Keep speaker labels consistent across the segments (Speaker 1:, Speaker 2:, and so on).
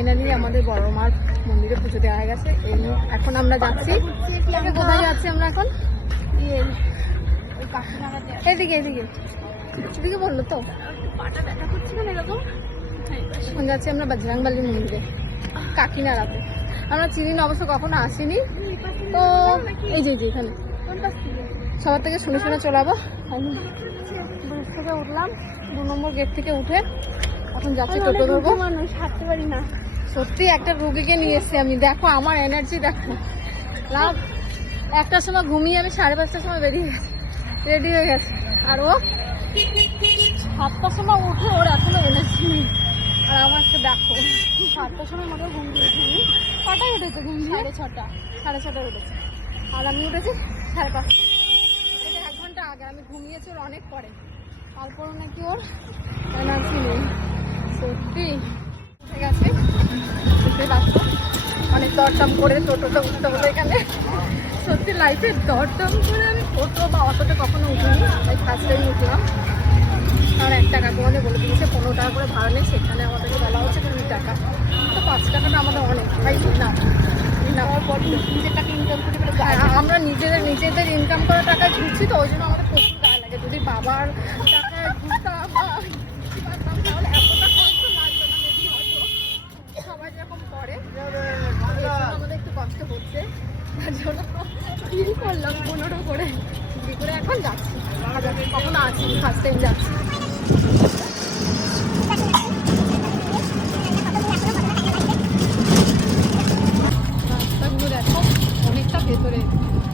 Speaker 1: Finally আমাদের বড় মার মন্দিরে পুজো দেওয়া গেছে। এখন আমরা যাচ্ছি। কোথায় যাচ্ছি আমরা এখন? এদিকে এদিকে এদিকে বলল তো। এখন যাচ্ছি আমরা বজরাংবালি মন্দিরে, কাকিনাড়াতে। আমরা চিনি না, অবশ্য কখনো আসিনি। তো এই যে এখানে। সবার থেকে শুনে শুনে চলাবো। থেকে উঠলাম। দু নম্বর গেট থেকে উঠে এখন যাচ্ছি টোটো ধরবো।
Speaker 2: মানুষ হাঁটতে পারি না।
Speaker 1: সত্যি একটা রুগীকে নিয়ে এসেছি আমি। দেখো আমার এনার্জি দেখো। লাভ একটার সময় ঘুমিয়ে আমি সাড়ে পাঁচটার সময় বেরিয়ে গেছি। রেডি হয়ে গেছে। আর ও? সাতটার সময় উঠে ওর এখনও এনার্জি নেই। আর আমাকে দেখো সাতটার সময় মতো ঘুম দিয়েছি কটায় উঠেছে ঘুম সাড়ে ছটা। সাড়ে ছটায় উঠেছে। আর আমি উঠেছি সাড়ে পাঁচটা এক ঘণ্টা আগে আমি ঘুমিয়েছি ওর অনেক পরে। তারপরও নাকি ওর এনার্জি নেই। সত্যি। দরদাম করে, টোটোতে উঠতে হলো এখানে। সত্যি লাইফে দরদাম করে আমি টোটো বা অটোতে কখনো উঠিনি তাই ফার্স্ট টাইম উঠলাম। আর এক টাকা করে বলে দিয়েছে, পনেরো টাকা করে ভাড়া নেই সেখানে আমাদেরকে বলা হচ্ছে কুড়ি টাকা। তো পাঁচ টাকাটা আমাদের অনেক, ভাই, না। নেওয়ার পর নিজের টাকা ইনকাম করে আমরা নিজেদের নিজেদের ইনকাম করা টাকায় ঘুরছি তো, ওই জন্য আমাদের প্রচুর গায়ে লাগে। যদি বাবার টাকায় ঘুরতাম বা কিছু পারতাম তাহলে এতটা কষ্ট লাগতো না maybe হয়তো সবাই যেরকম করে এই জন্য আমাদের একটু কষ্ট হচ্ছে তার জন্য ফিল করলাম? পনেরো করে। করে এখন যাচ্ছি। কখনো আছি ফার্স্ট টাইম যাচ্ছি। অনেকটা ভেতরে।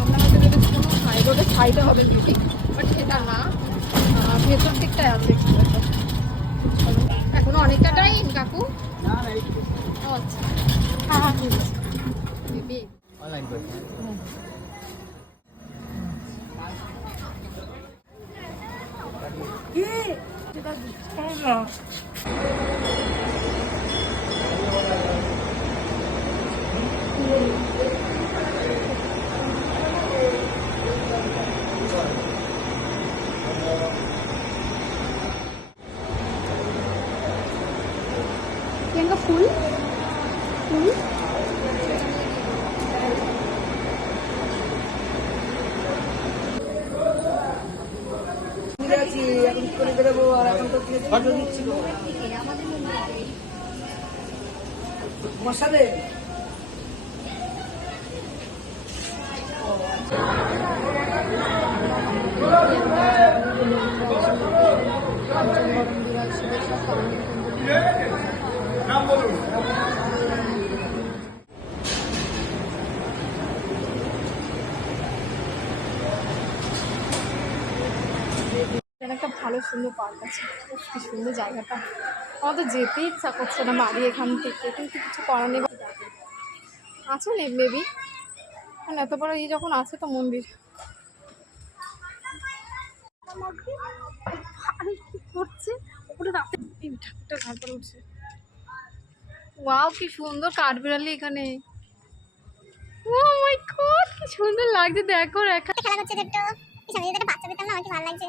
Speaker 1: আমরা হয়তো ভেবেছি কোনো হাই রোডের সাইডে হবে বিউটি বাট সেটা না। ভেতর দিকটায় আছে। எங்க ஃபுல் ஃபுல்
Speaker 3: করে বেরোবো
Speaker 1: আর এখন তো
Speaker 3: ফটো
Speaker 1: নিচ্ছিল মশালে ভালো, সুন্দর পার্ক আছে। কি সুন্দর জায়গাটা। আমার তো যেতে ইচ্ছা করছে না বাড়ি এখান থেকে, কিন্তু কিছু করার নেই। আছে নে মেবি কারণ এত বড় ইয়ে যখন আছে তো মন্দির। কি করছে? উঠছে। ওয়াও, কি সুন্দর কাঠবিড়ালি এখানে। ও কি সুন্দর লাগছে। দেখো
Speaker 2: বাচ্চা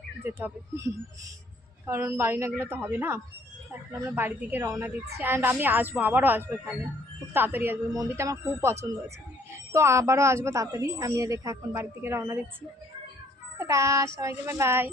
Speaker 1: যেতে হবে। কারণ বাড়ি না গেলে তো হবে না। এখন আমরা বাড়ির দিকে রওনা দিচ্ছি। অ্যান্ড আমি আসব, আবারও আসব এখানে। খুব তাড়াতাড়ি আসব। মন্দিরটা আমার খুব পছন্দ হয়েছে। তো আবারও আসব তাড়াতাড়ি। আমি রেখে এখন বাড়ির দিকে রওনা দিচ্ছি। সবাইকে বাই বাই